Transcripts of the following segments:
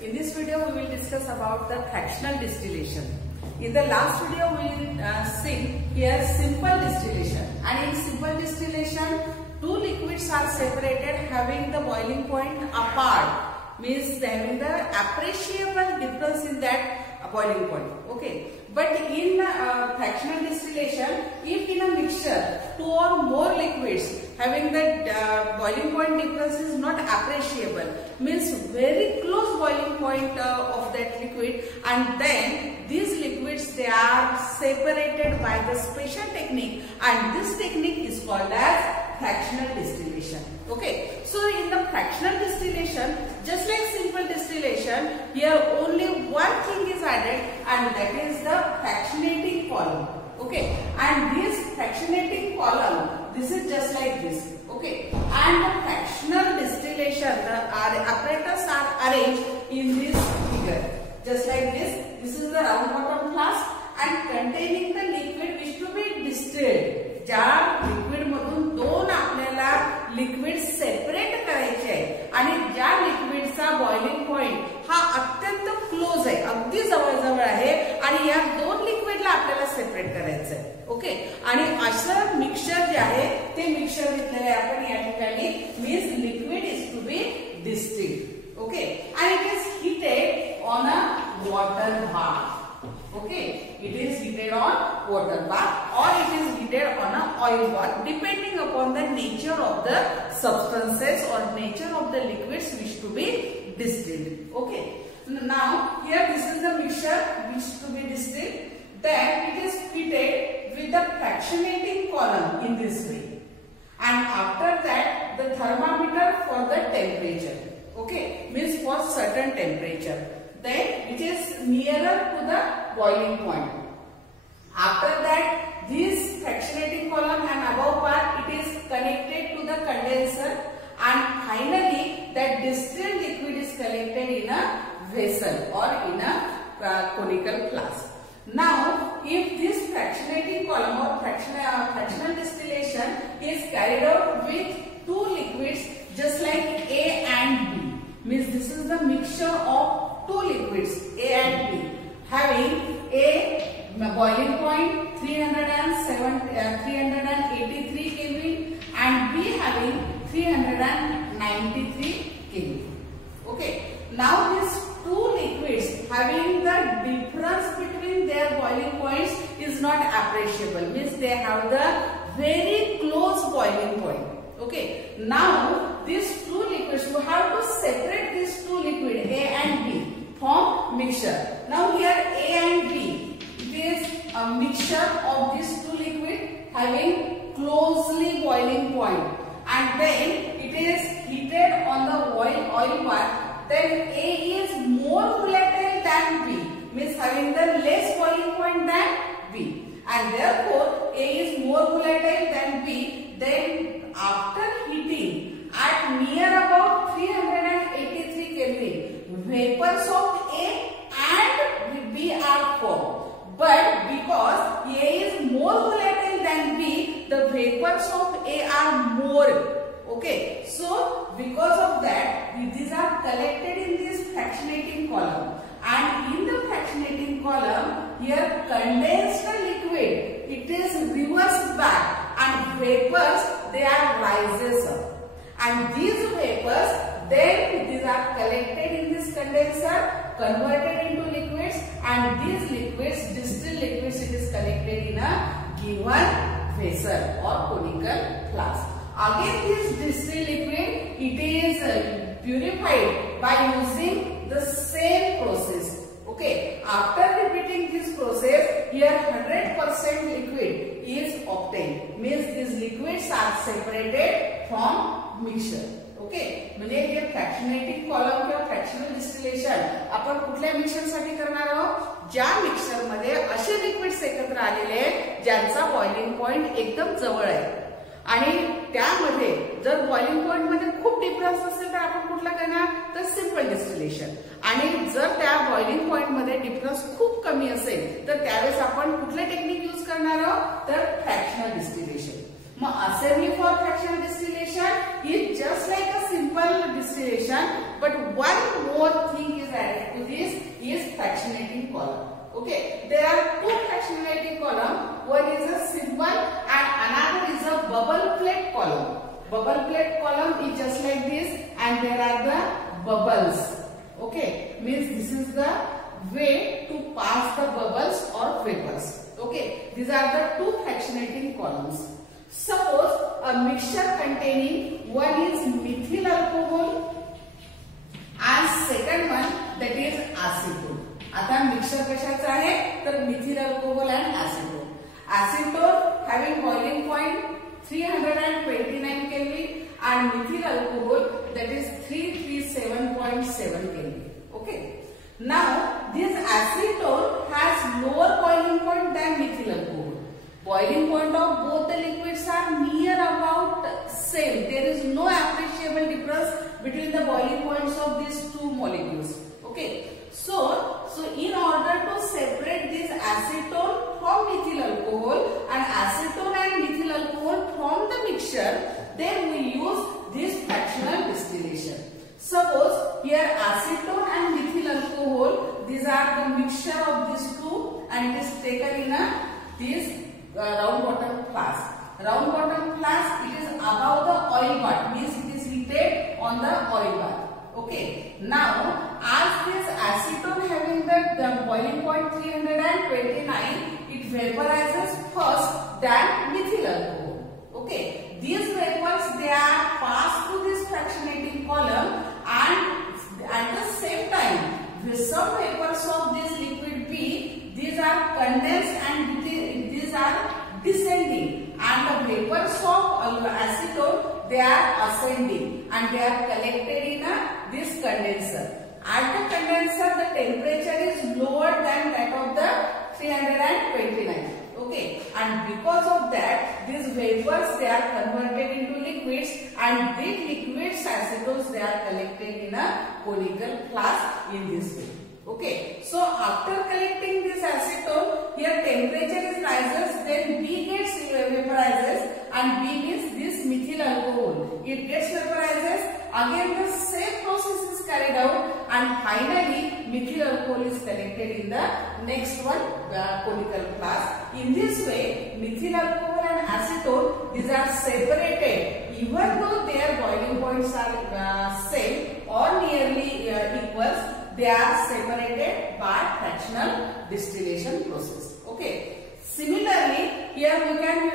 In this video we will discuss about the fractional distillation. In the last video we will see here simple distillation, and in simple distillation two liquids are separated having the boiling point apart, means having the appreciable difference in that boiling point. Okay, but in fractional distillation, if in a mixture two or more liquids having the boiling point difference is not appreciable, means very close boiling point of that liquid, and then these liquids they are separated by the special technique, and this technique is called as fractional distillation. Okay, so in the fractional distillation, just like simple distillation, here only one thing is added, and that is the fractionating column. Okay, and this fractionating column, this is just like this. Okay, and the fractional distillation, the apparatus are arranged in this figure, just like this. This is the round bottom flask and containing the liquid which to be distilled. ज्या liquid मधून दोन आपल्याला liquid separate करायचे आहे आणि ज्या लिक्विडचा boiling point हा अत्यंत क्लोज आहे, अगदी जवळ आहे, आणि या दोन लिक्विडला आपल्याला सेपरेट करायचं आहे. ओके, आणि असं मिक्सचर जे आहे ते मिक्सचर घेतलेले आपण या ठिकाणी, means liquid is to be distilled. Okay, and it is heated on a water bath. Okay, it is heated on water bath or it is heated on a oil bath, depending upon the nature of the substances or nature of the liquids which to be distilled. Okay, now here this is the mixture which to be distilled. Then it is fitted with the fractionating column in this way, and after that the thermometer for the temperature. Okay, means for certain temperature, then it is nearer to the boiling point. After that, this fractionating column and above part, it is connected to the condenser, and finally that distilled liquid is collected in a vessel or in a conical flask. Now, if this fractionating column or fractional distillation is carried out with two liquids just like A and B, means this is the mixture of two liquids A and B having A boiling point 383 Kelvin and B having 393 Kelvin. Okay, now these two liquids having the difference between their boiling points is not appreciable, means they have the very close boiling point. Okay, now these two liquids, you have to separate these two liquids A and B from mixture. Now here A and B, it is a mixture of these two liquids having closely boiling point, and then it is heated on the oil bath. Then A is more volatile than B, means having the less boiling point than B, and therefore A is more volatile than B. Then after heating at near about 383 Kelvin, vapors of A and B are formed. But because A is more volatile than B, the vapors of A are more. Okay, so because of that, these are collected in this fractionating column, and in the fractionating column, here condensed liquid, it is reversed back, and vapors they are rises up, and these vapors then these are collected in this condenser, converted into liquids, and these liquids, distilled liquids, it is collected in a given vessel or conical flask. Again, this distilled liquid, it is purified by using the same process. Okay, after repeating this process, here 100% liquid is obtained, means these liquids are separated from mixture. Okay, म्हणजे हे फ्रॅक्शनेटिंग column किंवा fractional distillation आपण कुठल्या mixer साठी करणार आहोत, ज्या mixer मध्ये असे लिक्विड्स एकत्र आलेले आहेत ज्यांचा बॉइलिंग पॉइंट एकदम जवळ आहे, आणि त्यामध्ये जर बॉइलिंग पॉइंट मध्ये खूप डिफरन्स असेल तर आपण कुठला करणार, तर सिंपल डिस्टिलेशन, आणि जर त्या बॉइलिंग पॉइंट मध्ये डिफरन्स खूप कमी असेल तर त्यावेळेस आपण कुठले टेक्निक यूज करणार आहोत, तर fractional distillation. Mug assembly for fractional distillation is just like a simple distillation, but one more thing is is added to this is fractionating column. Okay, there are two fractionating column. One is a simple and another is a bubble plate column. Bubble plate column is just like this, and there are the bubbles. Okay, means this is the way to pass the bubbles or vapors. Okay, these are the two fractionating columns. Suppose a mixture containing one is methyl alcohol and second one that is acetone. आता mixture कशाचं आहे तर Mithil alcohol and acetone. Acetone having boiling point 329 Kelvin and methyl alcohol that is 337.7 Kelvin. Okay. Now this acetone has lower boiling point than methyl alcohol. Boiling point of both the liquids are near about same. There is no appreciable difference between the boiling points of these two molecules. Okay. So in order to separate this acetone from methyl alcohol and acetone and methyl alcohol from the mixture, then we use this fractional distillation. Suppose here acetone and methyl alcohol, these are the mixture of these two, and it is taken in this round bottom flask. Round bottom flask, it is above the oil bath, means it is heated on the oil bath. Okay. Now, as this acetone having the boiling point 329, it vaporizes first than methyl alcohol. Okay. These vapors, they are passed through this fractionating column, and at the same time, with some vapors of this liquid B, these are condensed and these are descending, and the vapors of acetone, they are ascending and they are collected in this condenser. At the condenser, the temperature is lower than that of the 329. Okay, and because of that, these vapors, they are converted into liquids, and these liquids acetones, they are collected in a conical flask in this way. Okay, so after collecting this acetone, here temperature is rises, then B gets vaporizes, and B means this methyl alcohol. It gets vaporizes. Again the same process is carried out, and finally methyl alcohol is collected in the next one conical flask. In this way, methyl alcohol and acetone, these are separated even though their boiling points are same or nearly equals. They are separated by fractional distillation process. Okay. Similarly, here we can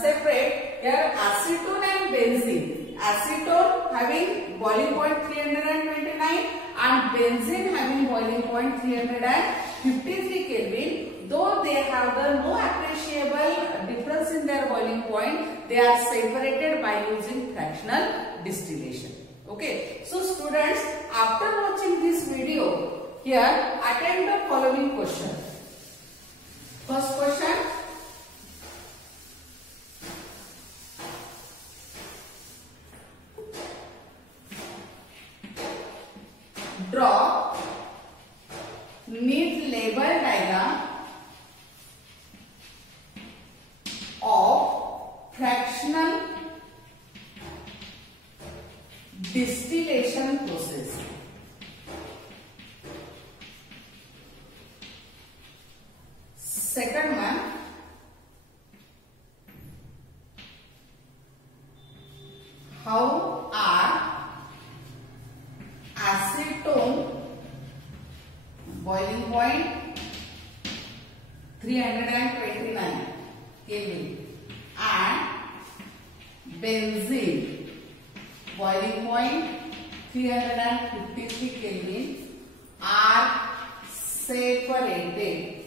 separate here acetone and benzene. Acetone having boiling point 329 and benzene having boiling point 353 Kelvin. Though they have no appreciable difference in their boiling point, they are separated by using fractional distillation. Okay, so students, after watching this video, here attend the following question. First question. Draw neat label diagram of fractional distillation process. Second one, how are acetone boiling point 329 Kelvin and benzene boiling point 353 Kelvin are separated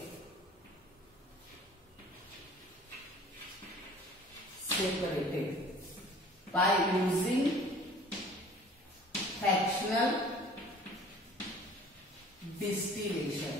by using fractional distillation.